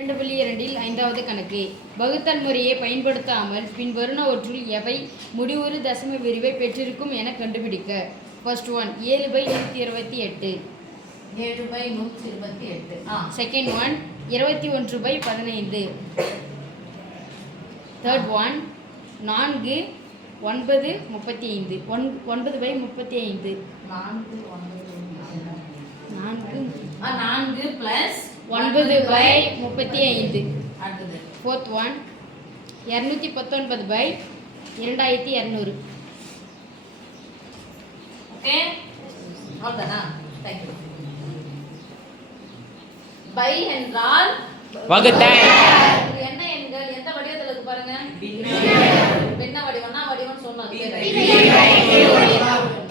2.2 ஐந்தாவது கணக்கு வகுத்தல் முறையை பயன்படுத்தாமல் பின்வருவனவற்றுள் எவை முடிவுறு தசம விரிவை பெற்றிருக்கும் என கண்டுபிடிக்க. First one 7/128. 7/128. Second one 21/15. Third one 4 9 35. 9/35. 4 plus 9/35. அடுத்தது ஃபோர்த் ஒன் 219/2200. ஓகே அவ்வளவுதானா? Thank you. பை என்றால் வகுத்தல். இது என்ன எண்கள் எந்த வடிவத்துல இருக்கு பாருங்க. பின்ன வடிவம்னா வடிவம் சொன்னது.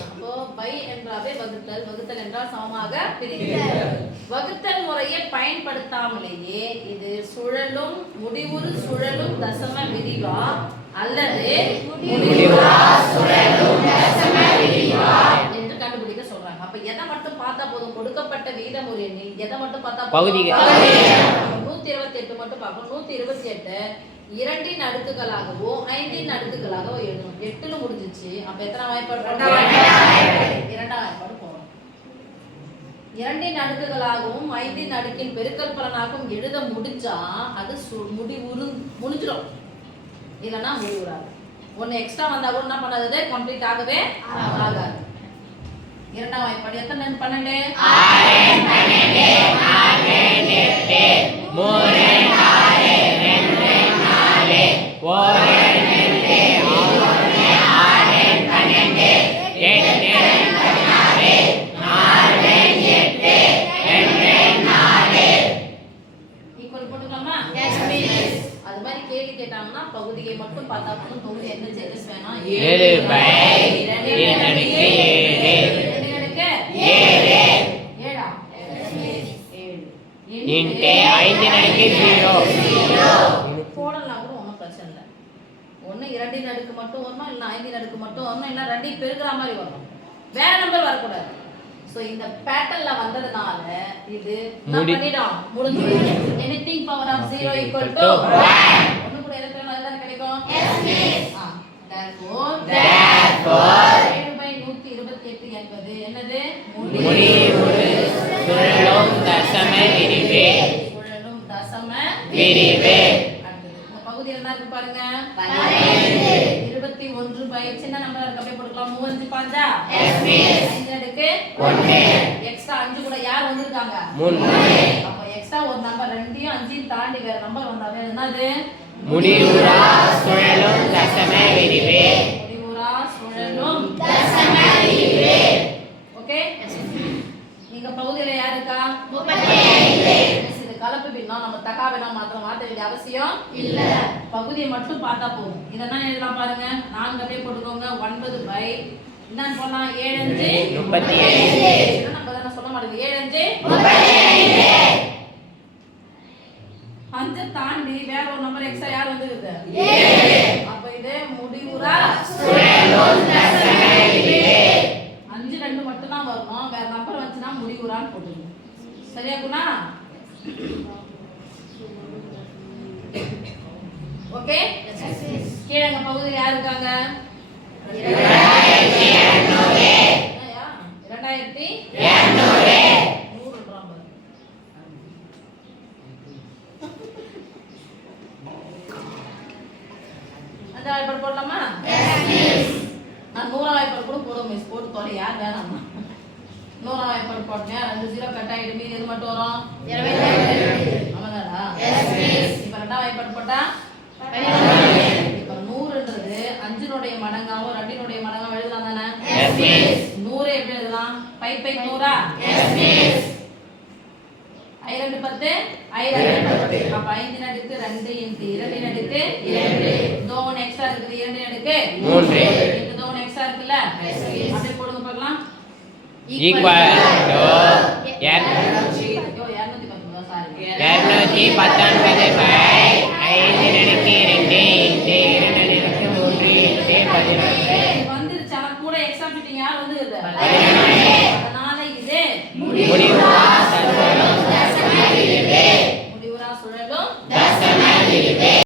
அப்போ பை என்றாவே வகுத்தல், வகுத்தல் என்றால் சமமாக பிரித்தல். வகுத்தல் முறையை பயன்படுத்தாமலேயே இது சுழலும் முடிவுறு சுழலும் தசம விரிவா அல்லது முடிவுறா சுழலும் தசம விரிவா என்று கண்டுபிடிக்க சொல்றாங்க. அப்ப எதை மட்டும் பார்த்தா போதும்? கொடுக்கப்பட்ட விகிதம் ஒரு எண்ணில் எதை மட்டும் பார்த்தா பகுதிகள் 128 மட்டும் பார்க்கணும். 128 2 அடுக்குகளாகவோ 5 அடுக்குகளாகவோ எழுதணும். 8ல முடிஞ்சிச்சு. அப்ப எத்தனை வாய்ப்பாடு? இரண்டாம் வாய்ப்பாடு போறோம். 2 அடுக்குகளாகவும் 5 அடுக்கின் பெருக்கல் பலனாகவும் எழுத முடிஞ்சா அது முடிஞ்சிடும். இல்லைன்னா முடிவுறாது. ஒன்னு எக்ஸ்ட்ரா வந்தா கூட என்ன பண்ணாது? கம்ப்ளீட் ஆகவே ஆகாது. இரண்டாம் வாய்ப்பாடு எத்தனை? 12 ஈக்குவல் போட்டுக்கலாமா? அது மாதிரி கேள்வி கேட்டாங்கன்னா பகுதியை மட்டும் பார்த்தா போதும். தொகுதி என்ன சேஞ்சஸ் வேணும்? 7 போடலாம் கூட ஒன்றும் பிரச்சனை இல்லை. ஒன்று 2 அடுக்கு மட்டும் வரணும், இல்லை 5 அடுக்கு மட்டும் வரணும், இல்லை 2 பெருக்கிற மாதிரி வரணும். வேற நம்பர் வரக்கூடாது. ஸோ இந்த பேட்டர்ன்ல வந்ததுனால இது பண்ணிடும் முடிஞ்சிடும். Anything power of 0 equal to 1. ஒன்று கூட எலக்ட்ரான் அதுதான் கிடைக்கும். therefore 7/128 என்பது என்னது? முடிவுறு சுழலும் தசம விரிவு. சுழலும் தசம விரிவு. அடுத்தது இந்த பகுதியில் என்ன இருக்கு பாருங்க. 21 சின்ன நம்பர் இருக்கு. அப்படியே போட்டுக்கலாம். 35 5 அடுக்கு 1. எக்ஸ்ட்ரா 5 கூட யார் வந்திருக்காங்க? 3. அப்ப எக்ஸ்ட்ரா ஒரு நம்பர் 2யும் 5யும் தாண்டி வேற நம்பர் வந்தாவே என்னது? முடிவுறா சுழலும் தசம விரிவு. முடிவுறா சுழலும் தசம விரிவு. ஓகே நீங்க பகுதியில யார் இருக்கா? 35. இது கலப்பு பின்னம். நம்ம தகாவினம் மாத்திரம் மாத்த வேண்டிய அவசியம் இல்ல. பகுதியை மட்டும் பார்த்தா போதும். இதெல்லாம் எழுதலாம் பாருங்க. 4 அப்படியே போட்டுக்கோங்க. 9 என்னன்னு போனா 7 5 35. நம்ம தான சொல்ல மாட்டேங்குது. 7 5 5 தாண்டி வேற ஒரு நம்பர் எக்ஸ்ட்ரா யார் வந்துருது? 7. அப்ப இது முடிவுறா சுழலும் தசம விரிவு. 5 2 மட்டும் தான் வரணும். வேற நம்பர் வந்துச்சுனா முடிவுறான்னு போட்டுக்கணும். சரியா குணா? ஓகே கீழங்க பகுதியில் யார் இருக்காங்க? 2200 அந்த வாய்ப்பாடு போடலாமா? நான் 100 வாய்ப்பாடு கூட போடுவோம் மிஸ். போட்டு தோட யார் வேணாமா? 100 வாய்ப்பாடு போட்டேன். 2 0 கட் ஆயிடும். மீதி எது மட்டும் வரும்? 22. ஆமாடா. இப்ப ரெண்டாம் வாய்ப்பாடு போட்டா இப்ப 100ன்றது 5னுடைய மடங்காவும் 2னுடைய மடங்காவும் எழுதலாம் தானே? 100 எப்படி எழுதலாம்? 5 100 2 10 10. அப்ப 5 அடுக்கு 2 இன்டு 2 அடுக்கு 2. தோன் எக்ஸ்ட்ரா இருக்குது. 2 அடுக்கு 3. இந்த தோன் எக்ஸ்ட்ரா இருக்குல்ல? அப்படியே போடுங்க பார்க்கலாம். ஈக்குவல் டு 219/5 வந்துருச்சு. ஆனா கூட எக்ஸ்ட்ரா ஃபிட்டிங் யார் வந்து அதனால இது முடிவுறா சுழலும் தசம விரிவு